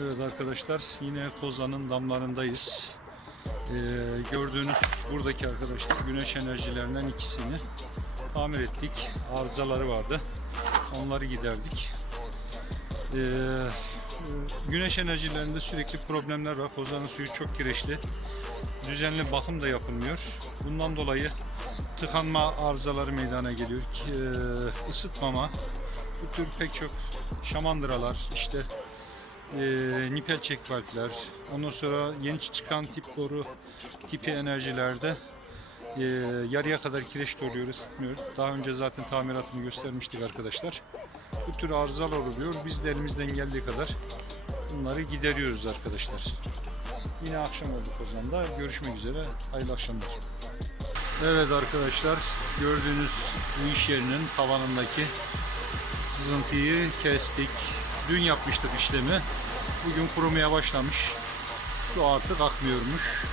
Evet arkadaşlar yine Kozan'ın damlarındayız. Ee, gördüğünüz buradaki arkadaşlar güneş enerjilerinden ikisini tamir ettik. Arızaları vardı. Onları giderdik. Ee, güneş enerjilerinde sürekli problemler var. Kozan'ın suyu çok kireçli. Düzenli bakım da yapılmıyor. Bundan dolayı tıkanma arızaları meydana geliyor. Ee, ısıtmama, bu tür pek çok şamandıralar, işte e, nipel valfler, ondan sonra yeni çıkan tip boru tipi enerjilerde e, yarıya kadar kireç doluyor, ısıtmıyor. Daha önce zaten tamiratını göstermiştik arkadaşlar. Bu tür arızalar oluyor. Biz de elimizden geldiği kadar bunları gideriyoruz arkadaşlar. Yine akşam oldu Kozan'da. Görüşmek üzere. Hayırlı akşamlar. Evet arkadaşlar gördüğünüz bu iş yerinin tavanındaki sızıntıyı kestik. Dün yapmıştık işlemi. Bugün kurumaya başlamış. Su artık akmıyormuş.